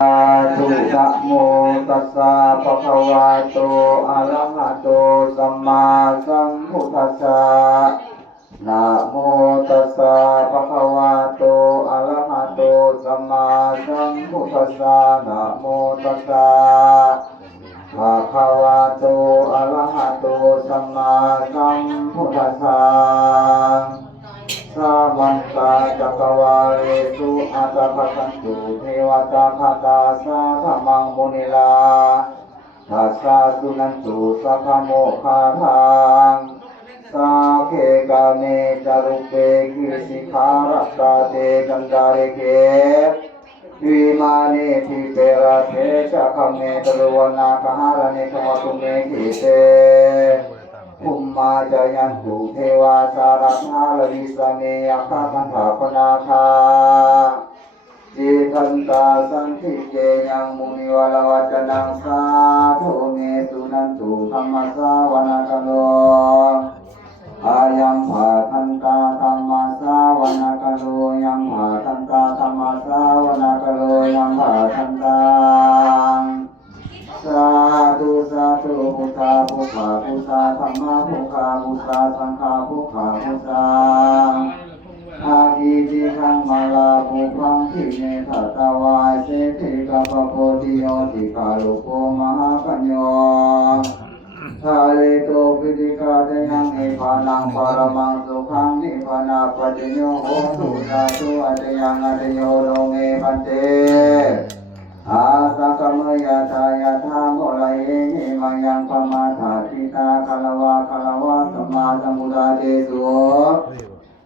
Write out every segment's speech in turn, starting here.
ตุนะโมตัสสะภะคะวะโตอะระหะโตสัมมาสัมพุทธัสสะนะโมตัสสะภะคะวะโตอะระหะโตสัมมาสัมพุทธัสสะนะโมตัสสะภะคะวะโตอะระหะโตสัมมาสัมพุทธัสสะสัมมันตาจักรวาเลสุอัตตะคันตุเทวตาคตาสาธมังมุนิลาทัสสะสุนันตุสัพพโมคาทังสาเคกาเนจารุเปกิสิขารัตตาเตกันดาริเกวิมานิทิเประเทจะคัมเมตรุวนาคหารเนขมตุเมขิเตภูมิมาจายันตุเทวาสารัธาลวิสเมยคาคันธาปนาคาจิตันตาสันทิเกยังมุนิวลวัจนังสาธุเมตุนันตุธรรมสาวนาคโลอายังภาทันตาธรรมสาวนาคโลยังภาทันตาธรรมสาวนาคโลยังภาทันตาสาธุสาธุพุทธาภุคาพุทธาธรรมะภุคาพุทธาสังฆาภุคาพุทธาอาทิติขังมาลาภุพังทิเนทัตตวายเสถิกะปะโพธิโยติกาลุโกมหาปัญโยทาเลโตปิติกาเตยังนิพพานังปรมังสุขังนิพพานาปัจจโยโหตุสาธุอัจยังอัจโยโลเมปันเตอาสักมยาทายาธาโมลายหิมังยังปมาธาทิตาคารวะสัมมาสัมพุทธาเตสุ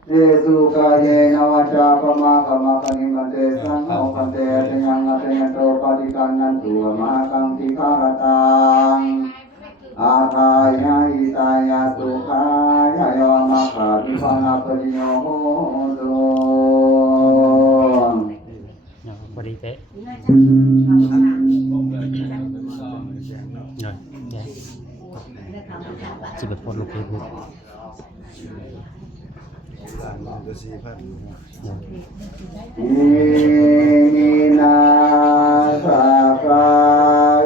เตสุกายเยนวจาปมากรรมปณิมันเตสังโฆปันเตเตยังอัตยันโตปฏิกันนันตุมหากังติฆารตังอาทายาหิตายาสุขายาโยมะขาติภานาปฏิโยโหตุพอดีเป๊ะrồi dạ chỉ được một lục hết rồiอินาสักกา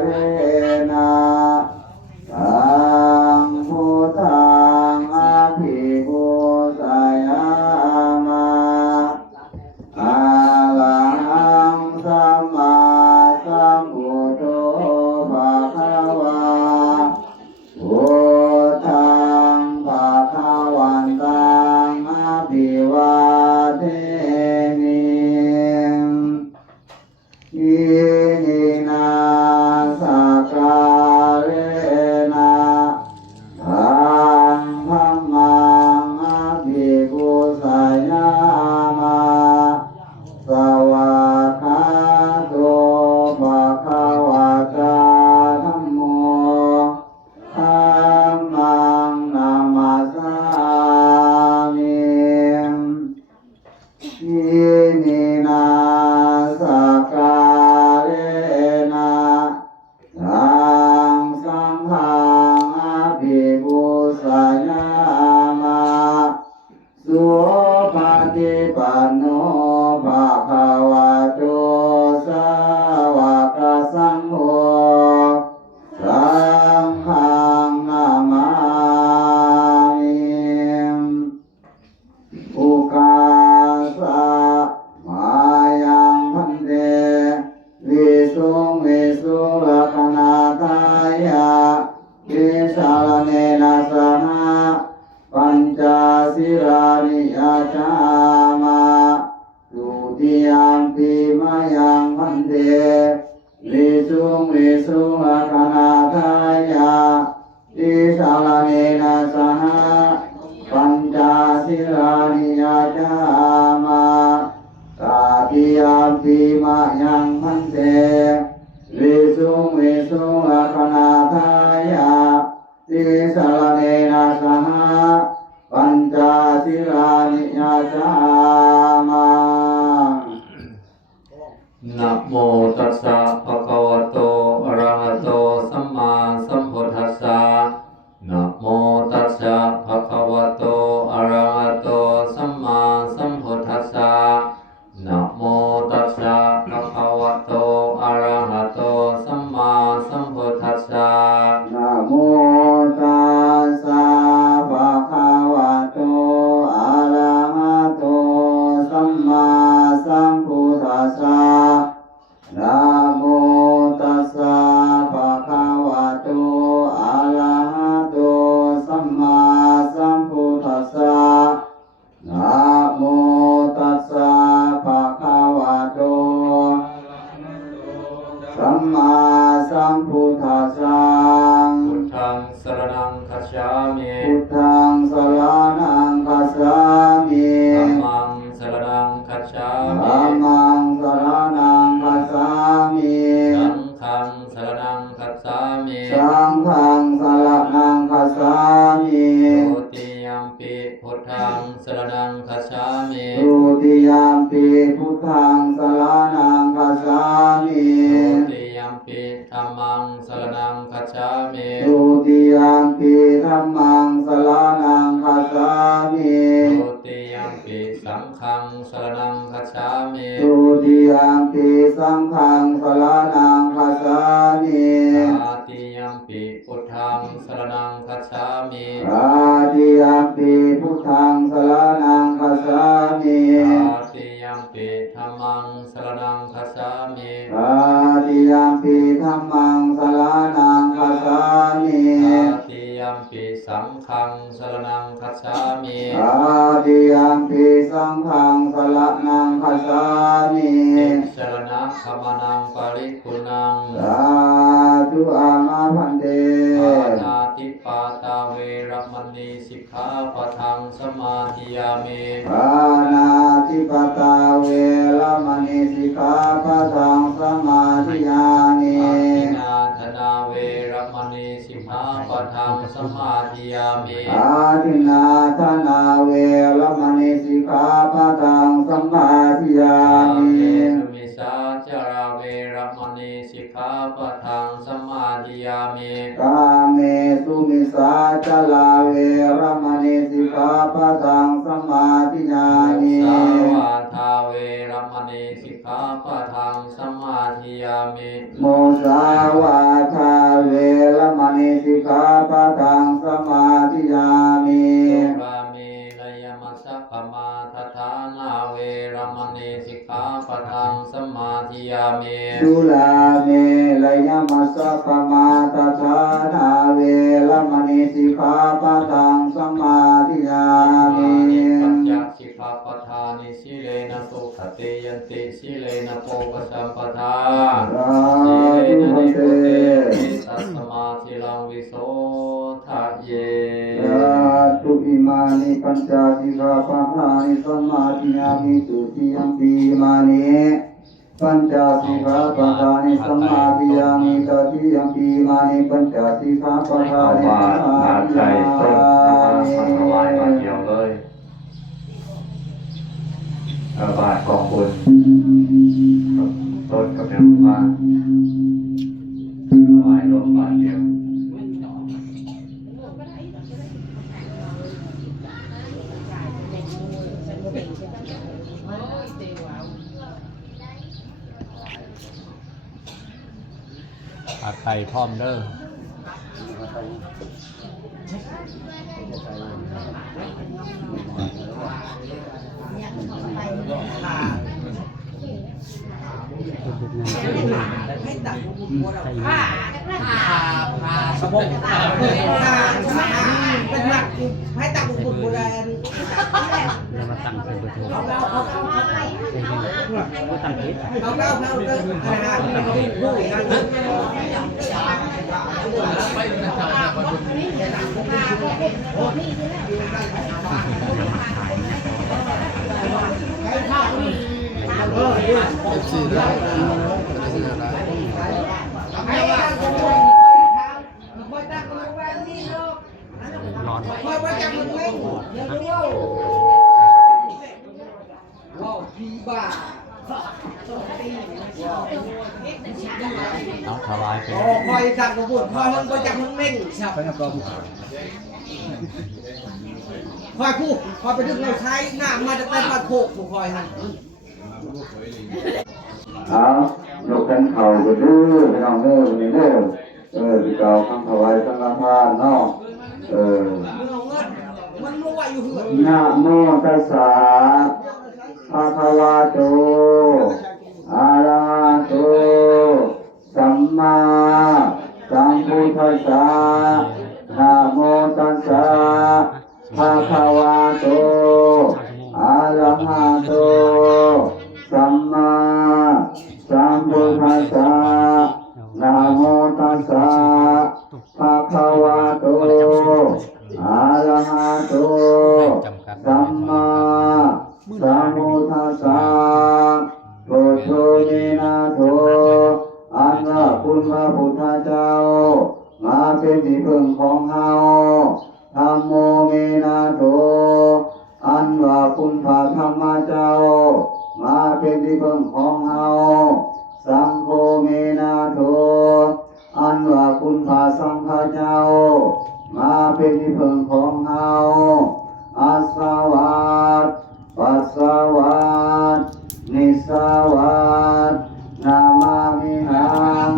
ระนะสังพุทธังอภิปูชยามะอะระหังสัมมาสัมพุทโธภะคะวะพุทธังภะคะวันตังอภิวาเทมิอินาสักการะนะสังฆมังอภิปูชยามะสวากขาโตภะคะวะตาธัมโมธัมมังนามัสสามิอินาสักการะนะสังฆังอภิปูชยามะสุปฏิปันโนภะคะวะโตสาวกสังโฆสังฆังนามามิอุกาสะมายังพันเตวิสุงวิสุลักนาทายาวิสารเนนะสหปัญจศีรานิยาจามะตุติยัมปิมายังพันเตวิสุงวิสุลักนาทายาวิสารเนนะสหปัญจศีรานิยาจามะตาติยัมปิมายังพันเตวิสุงวิสุลักนาทายาวิสารเนนะสหปัญจศีรานิยาจามะนะโมตัสสะภะคะวะโตอะระหะโตสัมมาสัมพุทธัสสะนะโมตัสสะภะคะวะโตอะระหะโตสัมมาสัมพุทธัสสะนะโมตัสสะภะคะวะโตอะ ระหะโตสัมมาสัมพุทธัสสะ นะโมตัสสะภะคะวะโตอะระหะโตสัมมาสัมพุทธัสสะนะโมตัสสะภะคะวะโตอะระหะโตสัมมาสัมพุทธัสสะนะโมตัสสะภะคะวะโตสัมมาสัมพุทธัสสะ พุทธังสรณังคัจฉามิ พุทธังสรณังคัจฉามิ ธัมมังสรณังคัจฉามิ ธัมมังสรณังคัจฉามิ สังฆังสรณังคัจฉามิ สังฆังสรณังคัจฉามิ ทุติยัมปิพุทธังสรณังคัจฉามิ ทุติยมปิพุทธังสรณังคัจฉามิ ทุติยัมปิธัมมังสรณังคัจฉามิ ทุติยมปิธัมมังสรณังคัจฉามิ ทุติยัมปิสังฆังสรณังคัจฉามิ ทุติยมปิสังฆังสรณังคัจฉามิ ตาติยัมปิพุทธังสรณังคัจฉามิ อาติยมปิพุทธังสรณังคัจฉามิ ตาติยัมปิธัมมังสรณังคัจฉามิ อาติยมปิธัมมังสรณังคัจฉามิ ตาติยัมปิสังฆังสรณังคัจฉามิ อาติยมปิสังฆังสรณังคัจฉามิ ติสรณะขมานังปริปุนัง สาธุอามาพันเต ปานาติปาตาเวรมณีสิกขาปะทังสมาธิยามิ ปานาติปตาเวรมณีสิกขาปะทังสมาธิยามิ อาทินาธนาเวรมณีสิกขาปะทังสมาธิยามิ อาทินนาธนาเวรมณีสิกขาปะทังสมาธิยา อา มิ เมสุมิสาจาราเวรมณีสิกขาปะทังสมาธิยามิ กาเมสุมิสาจลาเวรมณีสิกขาปะทังสมาธิยามิ สาวาทาเวรมณีสิกขาปะทังสมาธิยามิ โมสาวาทาเวรมณีสิกขาปะทังสมาธิยามิ สุรามีระยมัสสะปมาทฐานาเวรมณีสิกขาปะทังสมาธิยามิ สุลาเมลยมัสสะปมาตถานาเวรมณีสิกขาปะทังสมาธิยามิ ปัญจสิกขาปทานิสิเลนะสุขติยันติสิเลนะโภคสัมปทา สา สิเล ธุ นะ พัน นิ เต โพติตัสสมาธิลังวิโสทะเย สาธุอิมานิปัญจสิกขาปะทานิสมาธิยามิตุติยัมปิอิมานิปัญจสิกขาปะทานิสมาธิยามิตติยัมปิอิมานิปัญจสิกขาปะทานิสมาธิยามิ ถวายมาเดียวเลยบาทกองบุญต้นกับเดียวมาถวายรวมบาทเดียว ผัดไทยพร้อมเด้อ สมองเป็นหลักให้ตักบุญโบราณ แล้วมาตั้งเป็นประตูใช่ไหมก็ตั้งผิด เขาเล่าเขาเรื่องอาหารที่เขาพูดกันคอยตักบุญโบราณนี่เนาะ ร้อน คอยประจำมันไม่เดี๋ยวดูว้าวผีบ้า เอาถวายเป็น โอ้คอยตักบุญคอยมันประจำมันเม่งครับคอยคู่คอยไปดึงเราใช้หน้ามาจะเต้นมาโขกถูกคอยหัน เอา ยกแขนเข่าก็ดื้อพี่น้องเด้อวันนี้เด้อสิเก่าคำถวายสังฆทานเนาะมันรู้ว่าอยู่เหื่อน นะโมตัสสะภะคะวะโตอะระหะโตสัมมาสัมพุทธัสสะนะโมตัสสะภะคะวะโตอะระหะโตสัมมาสัมพุทธัสสะนะโมตัสสะภะคะวะโตอะระหะโตสัมมาสัมพุทธัสสะพุทโธเนนะโธอันว่าคุณพระพุทธเจ้ามาเป็นที่พึ่งของเฮาธัมโมเมนะโธอันว่าคุณพระธรรมเจ้ามาเป็นที่พึ่งของเฮาสังโฆเมนะโธอันว่าคุณพระสังฆเจ้ามาเป็นที่พึ่งของเฮาอาสวัสปัสสวัสนิสวัสนามามิหัง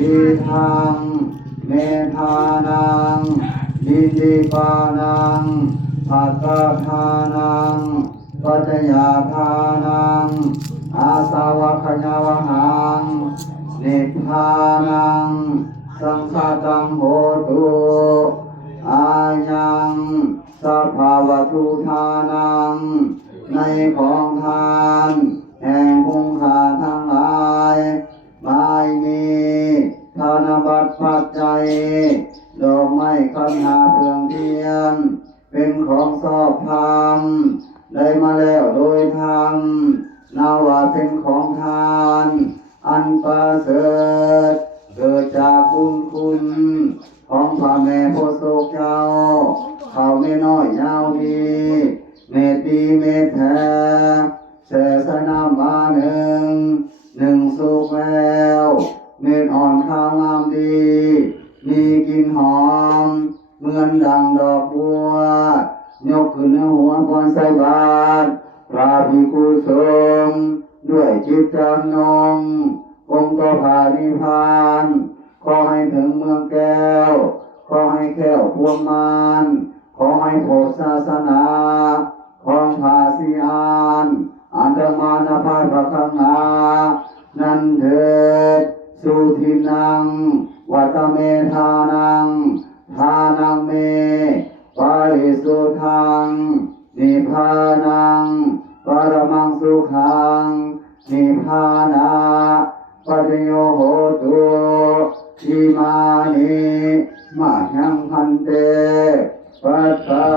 อิทังเมธานังดิติปานังภัตตาทานังปัจจยาทานังอาสาวะขยาวหังนิพพานังสังฆตังโหตุอายังสัพพาวตุทานังในของทานแห่งคงคาทั้งหลายไม่มีธนบัตรปัจจัยดอกไม้คันหาเพื่องเทียนเป็นของสอบธรรมได้มาแล้วโดยธรรมนาว่าเป็นของทานอันประเสริฐเกิดจากบุญคุณของพระแม่โพธิ์ศกเจ้าเขาไม่น้อยยาวดีเมตดีเมตแท้เสสนามาหนึ่งสุขแล้วเมตอ่อนข้าวงามดีมีกลิ่นหอมเหมือนดังดอกบัวยกขึ้นหัวพรใส่บาตรพระภิกขุสงฆ์ด้วยจิตจำนงองค์ก็พานิพพานขอให้ถึงเมืองแก้วขอให้แก้วพวงมารขอให้โพธิศาสนาของภาสีอานอันตมานภาพระคังนานั้นเถิดสุทินังวัตเมธานังทานังเมปาริสุทธังนิพพานังปรมังสุขังนิพพานาปัจโยโหตุอิมานิมายังพันเตปัสสะ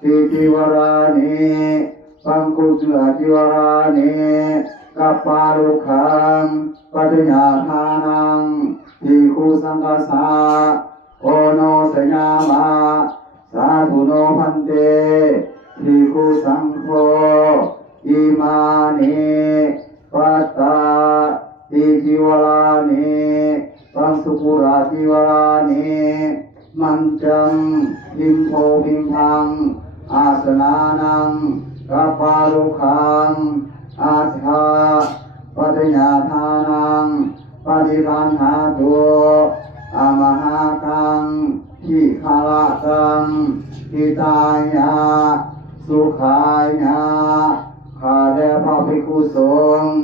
ทิจิวรานิปังกุจจิวรานิกัปปาลุขังปัจญาทานังทิคุสังกัสสะโอโนสยามาสาธุโนพันเตทิคุสังโฆอิมานิปัสสะทิจิวรานิปังสุปุราจิวรานิมันจังพิมโพพิมพังอาสนานังกัปปาลุขังอาชาปัจญาทานังปฏิคันหาตุอามหากังทิคาลาตังทิตายาสุขายาข้าแต่พระภิกขุสงฆ์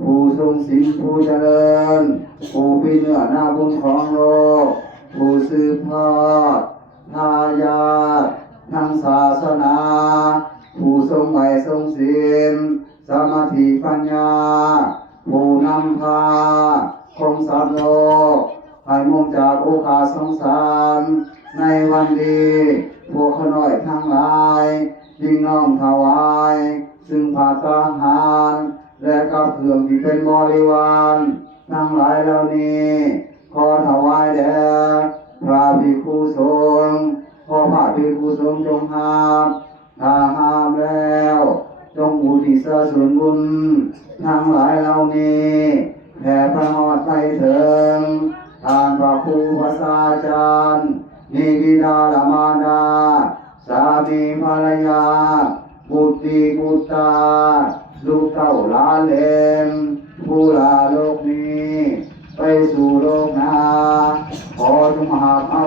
ผู้ทรงศีลผู้เจริญผู้เป็นเนื้อนาบุญของโลกผู้สืบทอดทายาททางศาสนาผู้ทรงไหวทรงศีลสมาธิปัญญาผู้นำพาคงสัตว์โลกให้มุ่งจากโอกาสสงสารในวันดีพวกขน้อยทั้งหลายยิ่งน้อมถวายซึ่งผ้าตาหารและกับเครื่องที่เป็นบริวารทั้งหลายเหล่านี้ขอถวายแด่พระภิกขุสงฆ์ขอพระภิกขุสงฆ์จงห้ามถ้าห้ามแล้วจงอุทิศส่วนบุญทั้งหลายเหล่านี้แผ่พระหอดไปถึงทานพระครูพระศาจารย์นิบิดาละมารดาสามีภรรยาบุตรีบุตราลูกเต้าหลานเหลนผู้ลาโลกนี้ สู่โลกนาขอจงหาบเอา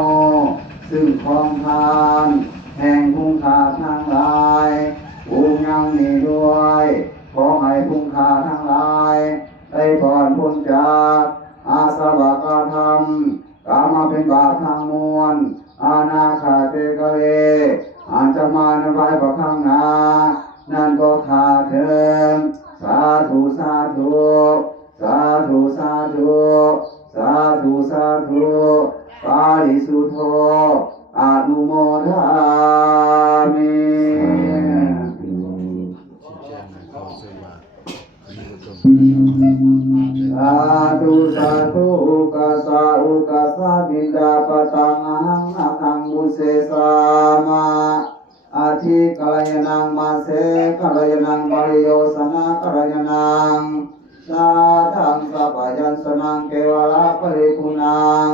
ซึ่งของทานแห่งพุ่งขาทั้งหลายภูมิยังนี้ด้วยขอให้พุ่งขาทั้งหลายได้ก่อนพ้นจากอาสวะกธรรมกามาเป็นบาปทางมวลอาณาคาเตกะเวอาจจะมาในภายภาคข้างหน้านั่นก็ขาดเถิดสาธุสาธุสาธุสาธุสาธุสาธุปาริสุทโธอนุโมทามิสาธุสาธุอุกัสสะอุกัสสะบิดาปตังอะหังอะหังมุเสสามาอาทิกัลยาณังมาเสกัลยาณังบริโยสนะกัลยาณังสาธังสัพพยัญชนะเกวละปริปุนัง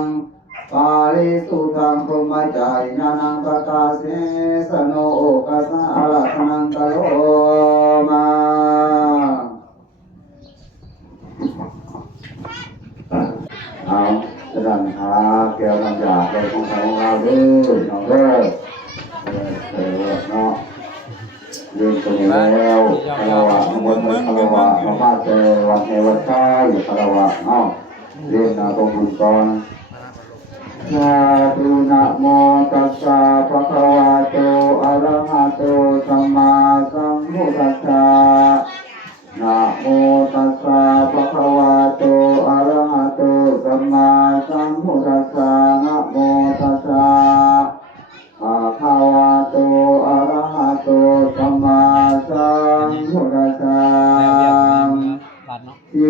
ปาริสุทธังพรหมจาริญาณังปกาเสสโนโอกัสสะอะระหะนังกะโลมาเอาจะดันหาแก้วน้ำยาไปของเราด้วยน้องเด้อเนาะเรียนตรงนี้แล้วคารวะทั้งหมดคารวะมาบ้านเจวันเอวันข้าอยู่คารวะเนาะเรียนตรงบุญก่อนสาธุนะโมตัสสะภะคะวะโตอะระหะโตสัมมาสัมพุทธัสสะนะโมตัสสะภะคะวะโตอะระหะโตสัมมาสัมพุทธัสสะนะโมตัสสะภะคะวะโตอะระหะโตสัมมาสัมพุทธัสสะสี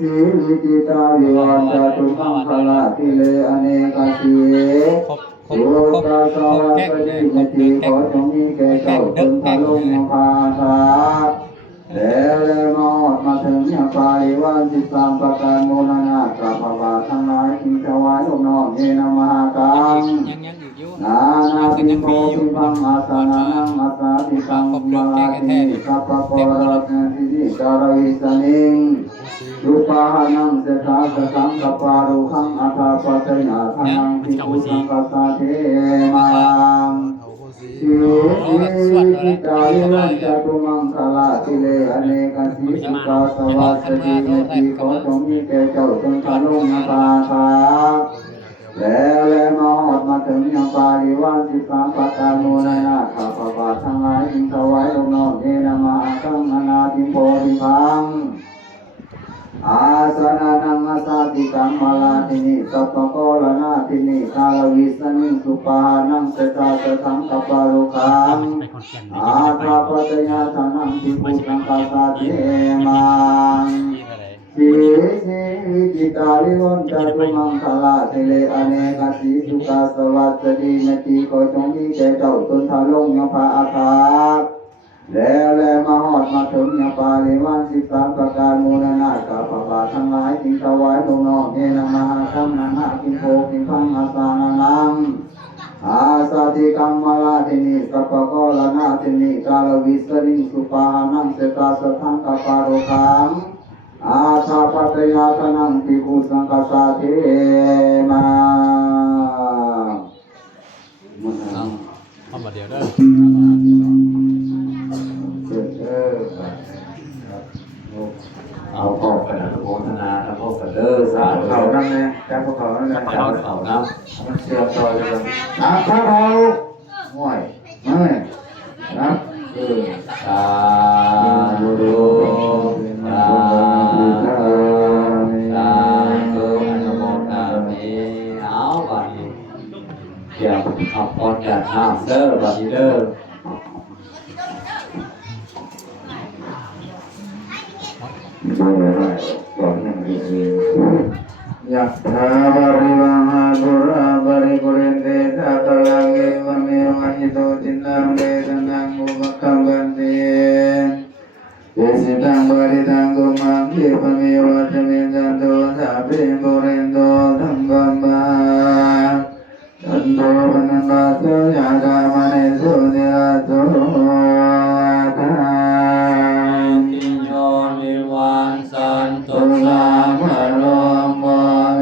สีวิจิตาวิวัตตุมังคลาติเลอเนกสีโลกาสวัสดิมติขอจงมีแก่เจ้าจนทะลุภาคาแล้วมาอดมาถึงยาปาริวัน13ประการโมนานาตราภาวะทั้งหลายที่ถวายลูกน้องเยนะมหากังนานาทิโมทิพังอาสานังอาสาทิพังมาลาติสัพพะปะระตินิจารวิสนิงรูปานังเสถาสสังกปารุขังอัฏฐปัจจยาทังทิปุสังกัสสะเทมังสีวิจาริวัญจตุมังคลาติเลอเนกสีสังฆาสวัสดิเมติขอจงมีแก่เจ้าจงทะลุนภาคาแล้วมาหอดมาถึงยังปาริวัน13ประการโมนานาข้าพเจ้าทั้งหลายจึงถวายลูกน้องเยนะมหากังนานาทิโพธิพังอาสนะนังอาสาติกังมาลาทินิสัพพะโกลนาทินิคาลวิสนิสุปานังเสตาสทังกัปปารุขังอาตราปัจจยาทานังทิปุสังกัสสะเทมังสีสีวิจิตาริวันจตุมังคลาเทเลอเนกสีสุขาสวัสดีเมติขอจงมีแก่เจ้าจนทะลุยังพระอาคาแล้วมาหอดมาถึงยังปาริวัน13ประการมูลนาคาพบาทั้งหลายจึงถวายลูกน้องเยนะมหาคัมนานาคิโภคิพังอาสานังอาสาติกังมาลาทินิสัพพะโกลนาทินิกาลวิสริสุปานังเสตาสทังกัปปารุขังอาชาปัตยาทนังทิปุสังกัสสะเทมังเอามาเดี๋ยวเด้อเอาพ่อกันนะโมทนาทั้งพ่อกันเด้อสาธุ เขานั่นเลยแก้เขานั่นเลย เอาน้ำ มันเชื่อมต่อกันน้ำข้าวเราห่วยไม่นะสาธุสาธุอนุโมทนามิเอาบัดนี้เกี่ยวกับพรจากน้ำเด้อบัดนี้เด้อยัตถาบริวังอาภุราบริปุเรนเตสะกลังเอวเมวัยโตจินตังเดชนังอุปกัมปันติเยสิตังบริตังกุมังเยปเมวัจเมจันโตสัพเพปุเรนโตธัมปัมปาจันโตปนันตาโสยะธามะเนโสติระโสทาติโยนิวันสันตุ ตุลาภะโลมะเว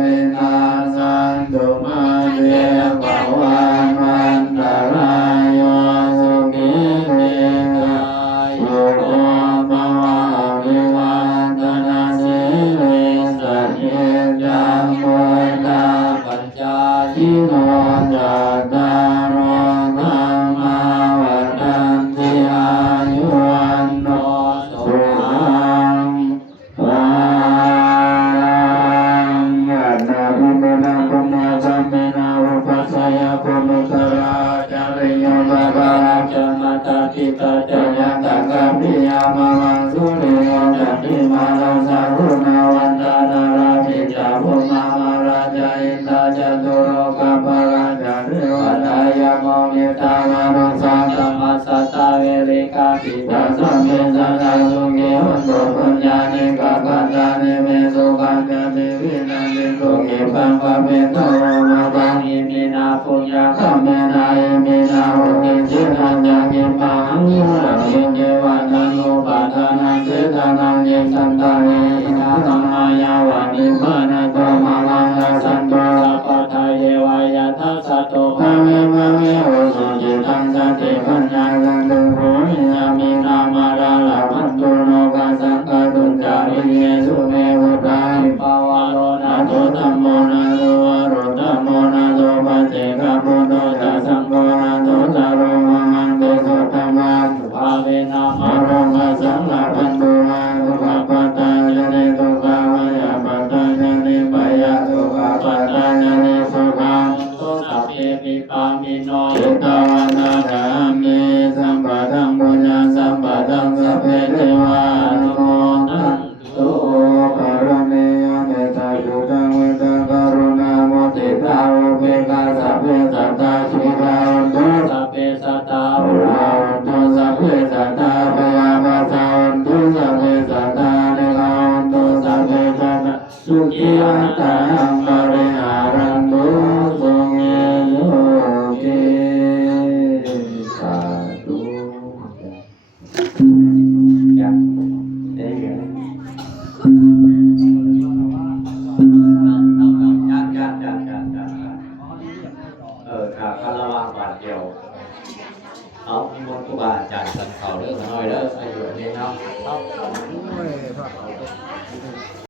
จังมุตตาปัญญาทิโนจัตตารโอธรรมาวัฏันติอายุวันโนสุขังภาลังยัตถาภูมินาภูมิสัมมินาอุปัสสยภูมิตราจาริยบาบาจมัตตปิตาจยัตตะกัมปิยามวังสุริโยจัตติมาลังสารุณวันตานาราภิจาภูมามาราจาอินทาจตุโลกปาราจาริวัตายโมมิตาวารุสังกัมมัสสตาเวริกาปิตาสัมเมสังฆาสุเกหันโตปัญญานิกาปัญญานิเมสุขังกามิวินันติโลกิปังปะเมตโตมาบังอิมินาปุญญาคัมเมนาอิมินาโหติจิตัญญากิปังรังยิเยวันนังอุปาทานังเสตานังเยสันตาเวอินาธัมมายาวานิพานะโตมาลังลาสันโตสัพพทาเยวายาทัสสะโตภะเวภะเวโอสุจิตังสติปัญญาสังตุโหมิยามินามาราลาภันตุโนกัสสะกะตุจาริเยสุเมวุตาหิปาวะโรนะโตธัมโมนะโตวะโรธัมโมนะโตปัจเจกะพุทโธจะสังโฆนะโตจารุมังเตโสธัมมังภาเวนะมะโรกัสสะละภันตุมาสุขปัตตาจเนตุกาวายาปัตตาจเนปยะสุขปัตตาจเนสุขังโตสัพเพปิปามิโนจิตตวันตาธรรมิสัมปะทังปุญญาสัมปะทังสัพเพเทวานุโมทันตุกรณียเมตตาจุตังเวตากรุณาโมติตาอุเบกขาสัพเพสัตตาสุขาวันตุสัพเพสัตตาอุราวันตุสัพเพสัตตาพยาบาสาวันตุสัพเพสัตตาเนกาวันตุสัพเพสัตตาสุขีอัตตังปริหารันตุสุเงโยเกสาธุยังได้ยังครับคารวะบาทเดียวเอามีมนต์ครูบาอาจารย์สันเขาเด้อหน่อยเด้ออายุนี้เนาะ